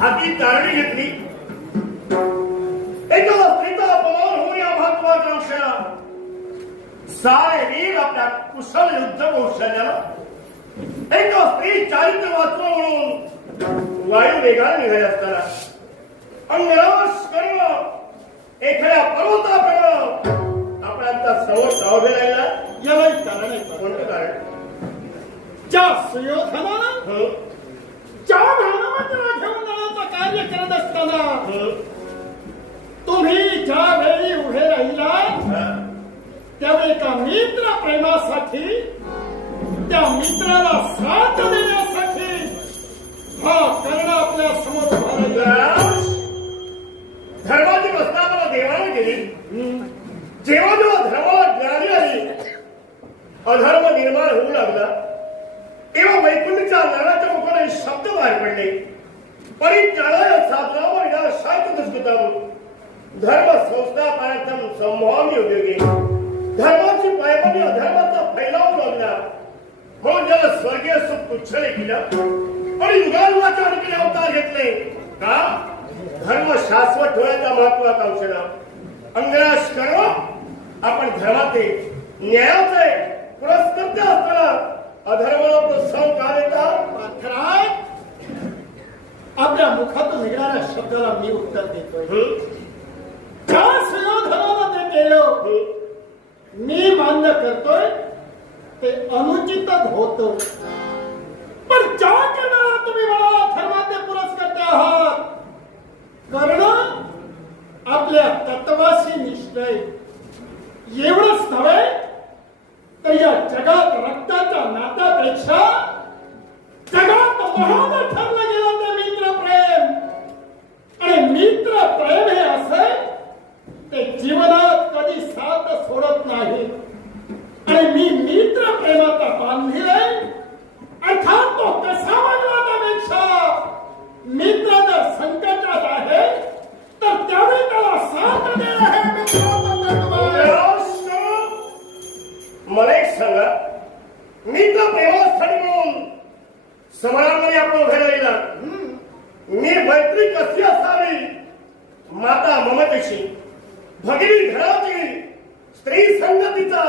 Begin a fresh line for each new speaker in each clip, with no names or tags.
हाती तारणी घेतली. एका स्त्रीचा अपमान होऊ या महत्वाकांक्षा सारे आपल्या कुशल युद्ध कौशल्याला एका स्त्री वाचवा म्हणून वायू वेगाने निघाले असताना. अंगराश करणं एखाद्या पर्वताकडं समोर राहिला
यालाही कारण
कोणतं कारण?
ज्या सुयोधनानं
हं?
ज्या भावनावंताला घेऊन कार्य करत असताना
हं?
तुम्ही ज्या वेळी उभे राहिला? त्यावेळी एका मित्र प्रेमासाठी त्या मित्राला साथ देण्यासाठी हा कर्ण आपल्यासमोर.
धर्माची प्रस्तावना देवाने केली जेव्हा जेव्हा धर्माला ज्ञानी आली अधर्म निर्माण होऊ लागला तेव्हा वैकुंठच्या नानाच्या मुखाने शब्द बाहेर पडले. परिज्ञानाय साधनावर या शांत दुष्कृतम धर्म संस्थापनार्थम संभाव्य उपयोगी धर्माची पायपणी अधर्माचा फैलाव लागला. म्हणून ज्याला स्वर्गीय सुख तुच्छने केलं आणि युगायुगाच्या अडकले अवतार घेतले. का? धर्म शाश्वत ठेवण्याच्या महत्वाकांक्षेला अंगराश करो आपण धर्माचे न्यायाचे पुरस्कर्ते असताना अधर्माला प्रोत्साहन का देता
पाथरात आपल्या मुखातून निघणाऱ्या शब्दाला मी उत्तर देतोय
हं?
सुयोधनानं ते केलं? मी मान्य करतोय ते अनुचितच होत पण ज्या कारणाला तुम्ही मला धर्माचे पुरस्कर्ते आहात कर्ण आपल्या तत्वाशी निश्चय एवढंच नव्हे तर या जगात रक्ताच्या नात्यापेक्षा जगात महान ठरलं गेलं ते मित्र प्रेम आणि मित्र प्रेम हे असे ते जीवनात कधी साथ सोडत नाही आणि मी मित्र प्रेमाचा बांधील आहे अर्थात तो कसा वागला त्यापेक्षा मित्र जर संकटात आहे तर त्यावेळी त्याला साथ देणं हे मित्राचं तत्व आहे.
अंगराश करो. मला एक सांगा मी तर प्रेमास्थळी म्हणून समारामध्ये आपण उभे राहिला मी मैत्री कशी असावी माता ममतेची भगिनी घराची स्त्री संगतीचा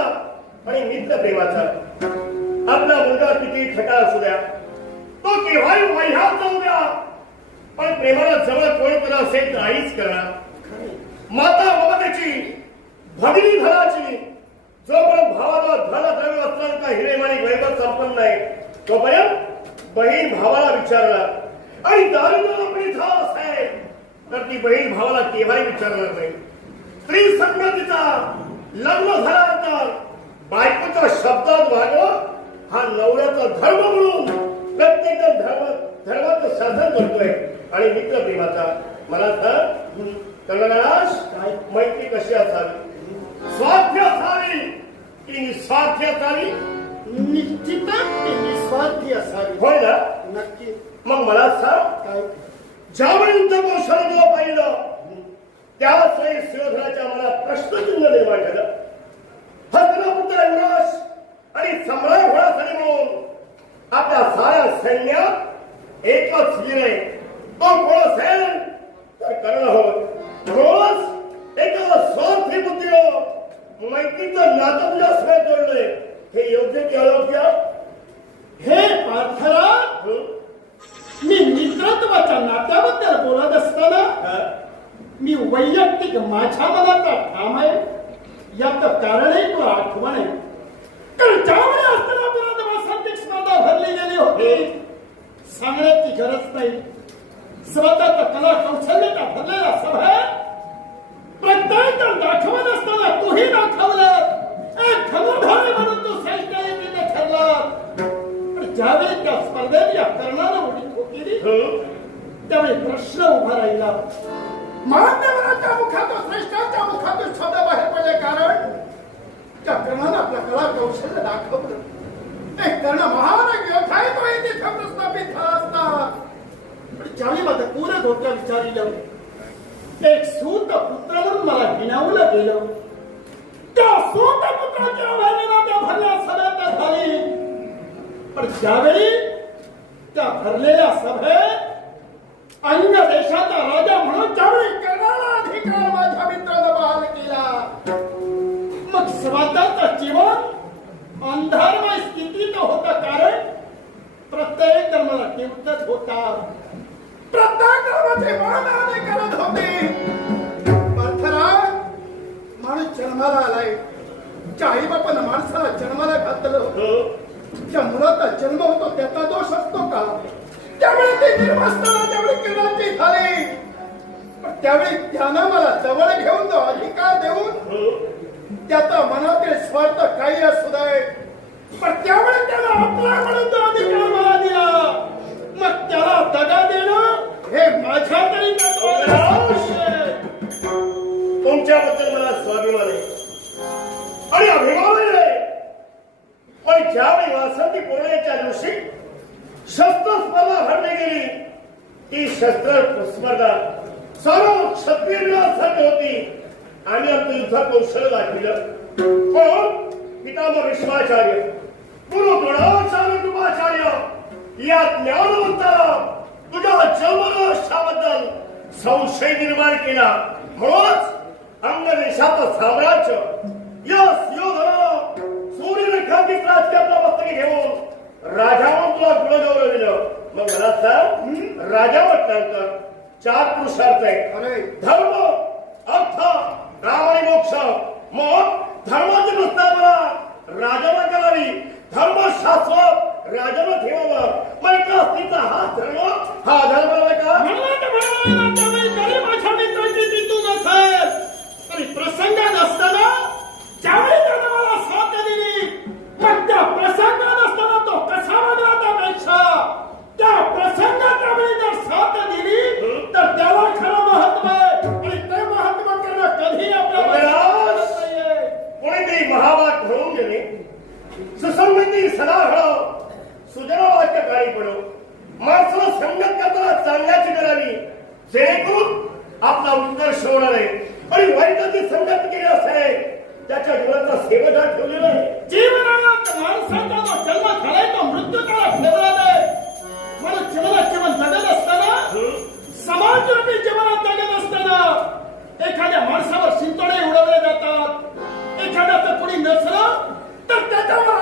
आणि मित्र प्रेमाचा आपला मुलगा किती खटा असू द्या. तो केव्हाही वह्या जाऊ द्या. पण प्रेमाला जवळ कोण करत असेल तर आईच करा. माता ममतेची भगिनी धनाची जोपर्यंत भावाला धन द्रव्य असताना का हिरेमाणी वैभव संपन्न नाही तोपर्यंत बहीण भावाला विचारणार. आणि दारिद्र्य आपली धाव असेल तर ती बहीण भावाला केव्हाही विचारणार नाही. स्त्री संगतीचा लग्न झाल्यानंतर बायकोच्या शब्दात वागणं हा नवऱ्याचा धर्म म्हणून प्रत्येक धर्म धर्माचं साधन करतोय आणि मित्र प्रेमाचा मला तर
काय?
मैत्री कशी असावी? स्वार्थी असावी. की निस्वार्थी असावी.
निश्चितच ती निस्वार्थी असावी.
होय ना?
नक्की.
मग मला सांग
काय?
ज्यावेळी तुला पाहिलं त्याच वेळी सुयोधनाच्या मनात प्रश्नचिन्ह निर्माण झालं हस्तिनापुत्र युवराज आणि सम्राट होण्यासाठी म्हणून आपल्या सैन्यात एकच वीर आहे तो कोण असेल तर कर्ण होय रोज एका स्वार्थी बुद्धीनं मैत्रीचं नातं तुझ्या सगळ्यात जोडलंय हे योग्य की अयोग्य
हे पार्थरा? मी मित्रत्वाच्या नात्याबद्दल बोलत असताना? मी वैयक्तिक माझ्या मनाचा ठाम आहे यात कारणही तुला आठवण आहे कारण ज्यावेळी असताना वासंतिक स्पर्धा भरली गेली होती सांगण्याची गरज नाही स्वतःचा कला कौशल्याचा भरलेला सभा प्रत्येक जण दाखवत असताना तूही दाखवलं एक धनुर्धारी म्हणून तू श्रेष्ठ रीतीने ठरला पण ज्यावेळी त्या स्पर्धेत करणार कर्णानं त्यावेळी प्रश्न उभा राहिला. मान्यवराच्या मुखातून श्रेष्ठांच्या मुखातून शब्द बाहेर पडले कारण त्या कर्णानं आपल्या कला कौशल्य दाखवलं. ते कर्ण महान व्यवसाय तो तिथे प्रस्थापित झाला असता. पण ज्यावेळी माझं पूर्ण डोक्या विचारिलं एक सूत पुत्रावरून मला हिणावलं गेलं. त्या सूत पुत्राच्या वाहिनीला त्या भरल्या सगळ्यात झाली. पण ज्यावेळी देशाचा भरलेल्या सभेत अन्य देशाचा राजा म्हणून ज्यावेळी करणारा अधिकार माझ्या मित्रानं बहाल केला. मग स्वतःच जीवन अंधारमय स्थितीत होतं कारण प्रत्येक धर्माला किंमतच होता. प्रत्येक धर्माचे मान करत होते. पार्थराज माणूस जन्माला आलाय. ज्या आई बापानं माणसाला जन्माला घातलं
होतं.
ज्या मुलाचा जन्म होतो त्याचा दोष असतो का? त्यामुळे ते निर्वस्ताना त्यावेळी किरणाची झाली. पण त्यावेळी त्यानं मला जवळ घेऊन तो अधिकार देऊन त्याचा मनातील स्वार्थ काही असू दे. पण त्यामुळे त्याला आपला म्हणून तो अधिकार मला दिला. मग त्याला दगा देणं हे माझ्या तरी
तुमच्याबद्दल मला स्वाभिमान आहे. आणि अभिमान आहे. पण ज्यावेळी वासंती पौर्णिमेच्या दिवशी शस्त्र स्पर्धा भरली गेली ती शस्त्र स्पर्धा सर्व क्षत्रिय विनासाठी होती. आम्ही आमचं युद्ध कौशल्य दाखविलं. पण पितामह विश्वाचार्य गुरु द्रोणाचार्य कृपाचार्य या ज्ञानवंताला तुझ्या जन्मरहस्याबद्दल संशय निर्माण केला. म्हणूनच अंग देशाचं साम्राज्य या सिंहधनानं सूर्यरेखांकित राजकीय मस्तकी घेऊन राजावर तुला गुणगौरव दिलं. मग मला सांग राजा म्हटल्यानंतर चार पुरुषार्थ आहेत.
अरे.
धर्म अर्थ राम आणि मोक्ष. मग धर्माची प्रस्तावना राजाला करावी. धर्म शाश्वत राजाला ठेवावं. मग एका स्त्रीचा हा धर्म हा धर्म सुजन वाक्य काळी पडव. माणसाला संगत करताना चांगल्याची करावी जेणेकरून आपला उत्कर्ष होणार आहे आणि वाईटाची संगत केली असते त्याच्या जीवनाचा सेवजा ठेवलेला आहे.
जीवनात माणसाचा जो जन्म झालाय तो मृत्यू त्याला फिरला नाही म्हणून जीवनात जीवन जगत असताना समाजरूपी जीवनात जगत असताना एखाद्या माणसावर शिंतोडे उडवले जातात. एखाद्याचं कुणी नसलं तर त्याच्यावर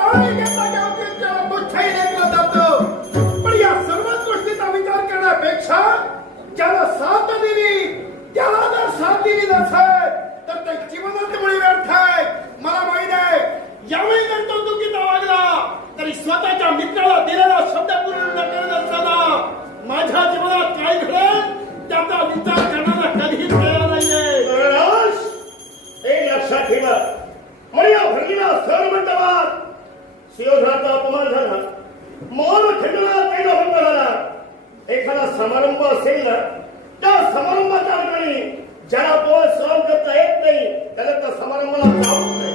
लक्षात ठेवा. मग या भरलेला सण मंडपात शिवधराचा अपमान झाला. मोर खंडला पहिला भंग झाला एखादा समारंभ असेल ना त्या समारंभाच्या ठिकाणी ज्याला तो सहन करता येत नाही त्याला त्या समारंभाला जाऊ नाही?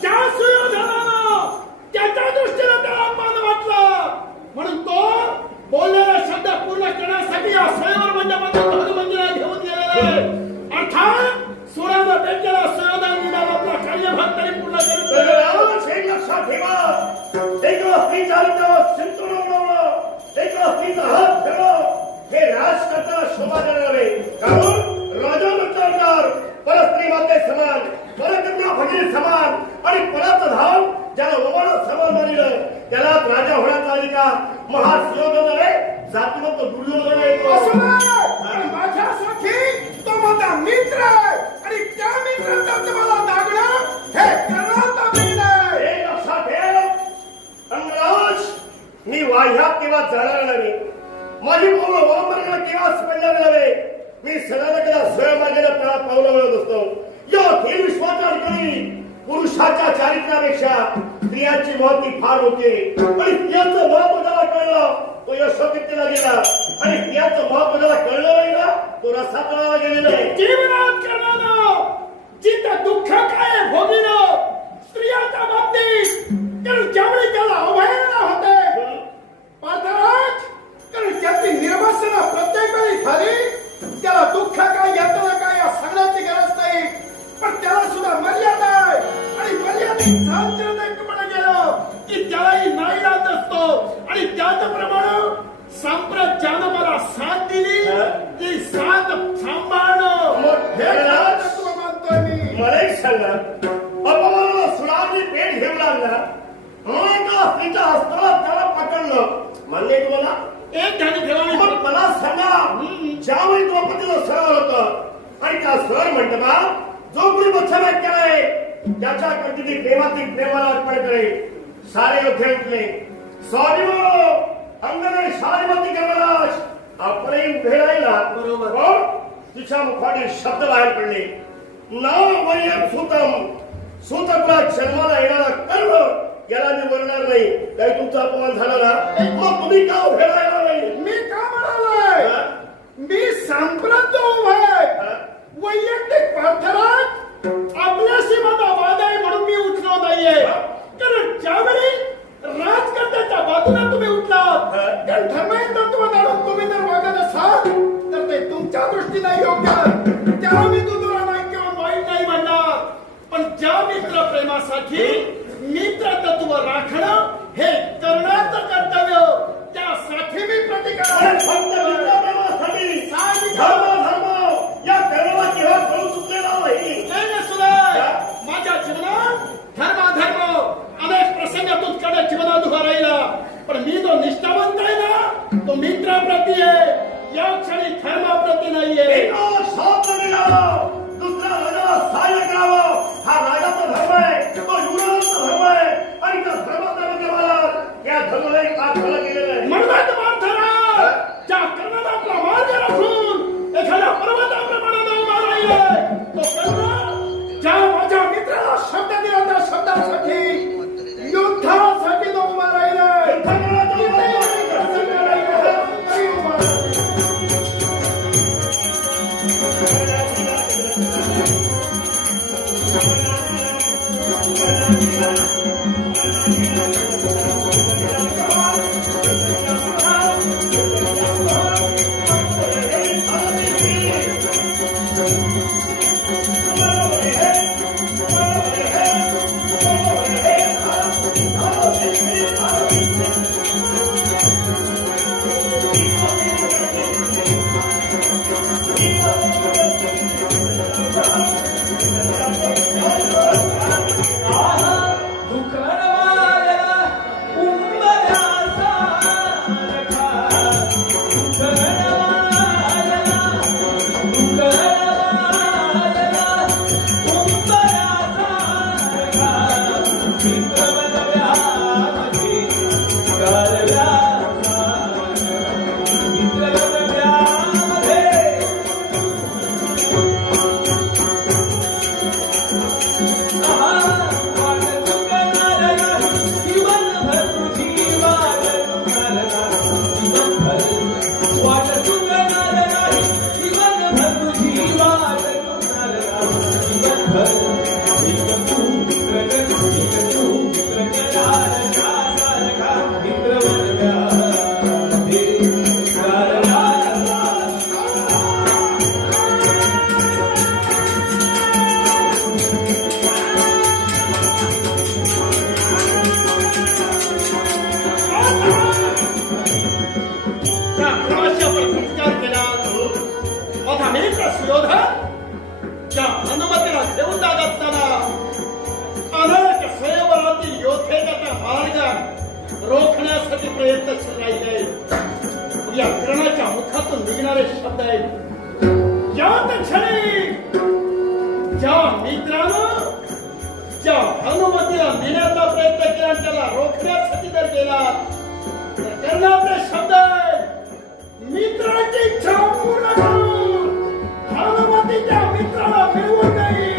ज्या सुयोधनानं त्याच्या दृष्टीने त्याला अपमान वाटला म्हणून तो बोललेला शब्द पूर्ण करण्यासाठी या स्वयंवर मंडपातील भगवंतीला घेऊन गेलेला आहे.
उडवणं एका स्त्रीचा हात फिरवणं हे राजकारणाला शोभा देणार कारण राजा म्हटल्यावर परस्त्री माते समान परकन्या भगिनी समान आणि परत धाम ज्याला ओवाळं समान मानिलं त्याला राजा होण्याचा अधिकार महासिंहोदन नव्हे जातीवंत दुर्योधन आहे
माझ्यासाठी तो माझा मित्र आहे. आणि त्या मित्राचा तुम्हाला मी
वाह्यात केव्हा जाणार नाही माझी पूर्ण वाममार्गाला केव्हा पडणार नव्हे मी सदानकला स्वयंमार्गाला पावलं मिळत असतो या खेळ विश्वाच्या ठिकाणी पुरुषाच्या चारित्र्यापेक्षा स्त्रियांची महत्ती फार होते आणि स्त्रियांचं महत्त्व त्याला कळलं तो यशोकितीला गेला आणि स्त्रियांचं महत्त्व त्याला कळलं नाही ना तो रसातळाला गेलेला आहे
जीवनात करणारं जिथं दुःख काय भोगिनं स्त्रियांच्या बाबतीत कारण ज्यावेळी त्याला अवहेलना होते पार्थराज कारण त्याची निर्वसना प्रत्येक वेळी झाली. त्याला दुःख काय यातना काय या सगळ्याची गरज नाही. पण त्याला सुद्धा मर्यादा आहे. आणि मर्यादित करण्याकडे गेलं की त्यालाही नाईलाज असतो. आणि त्याचप्रमाणे संप्रज्ञानं मला साथ दिली. ती साथ सांभाळणं हे तत्व मानतोय मी.
मला एक सांगा. अपमानाला सुडावली पेट घेऊ लागला. स्त्रीच्या हस्ताला त्याला पकडलं. आहे तुम्हाला
एक ध्यानी ठेवा
मग मला सांगा ज्यावेळी द्रौपदीला सर होत. आणि त्या सर म्हणत का जो कोणी बच्छा केलाय त्याच्या ती प्रेमातील प्रेमाला अर्पण करे सारे योद्धे उठले स्वामी अंगण शारीमती कर्मराज आपणही उभे राहिला.
बरोबर.
पण तिच्या मुखातील शब्द बाहेर पडले. नाव वयम सुतम. सुतकुला जन्माला येणारा कर्म याला मी बोलणार नाही. काही तुमचा अपमान झाला ना मग तुम्ही का राहिला नाही?
मी का म्हणालोय? मी सांप्रत उभाय? वैयक्तिक प्रार्थनात आपल्याशी माझा वाद आहे म्हणून मी उठलो नाहीये. कारण ज्यावेळी राजकारण्याच्या बाजूने तुम्ही उठलात
हा?
कारण धर्मही तत्व जाणून तुम्ही जर वागत असाल तर ते तुमच्या दृष्टीने योग्य. त्याला मी दुजोरा नाही किंवा वाईट नाही म्हणणार. पण ज्या मित्र प्रेमासाठी मित्र तत्व राखणं हे करण्याचं कर्तव्य. त्यासाठी मी
अरे
प्रतिकार
त्या त्रायचे आहेत या
किरणाच्या मुखातून निघणारे शब्द आहेत ज्या क्षणी ज्या मित्रानं ज्या अनुमतीला नेण्याचा प्रयत्न केला त्याला रोखण्यासाठी जर गेला तर कर्णाचे शब्द मित्राची इच्छा पूर्ण करून अनुमतीच्या मित्राला मिळवून नाही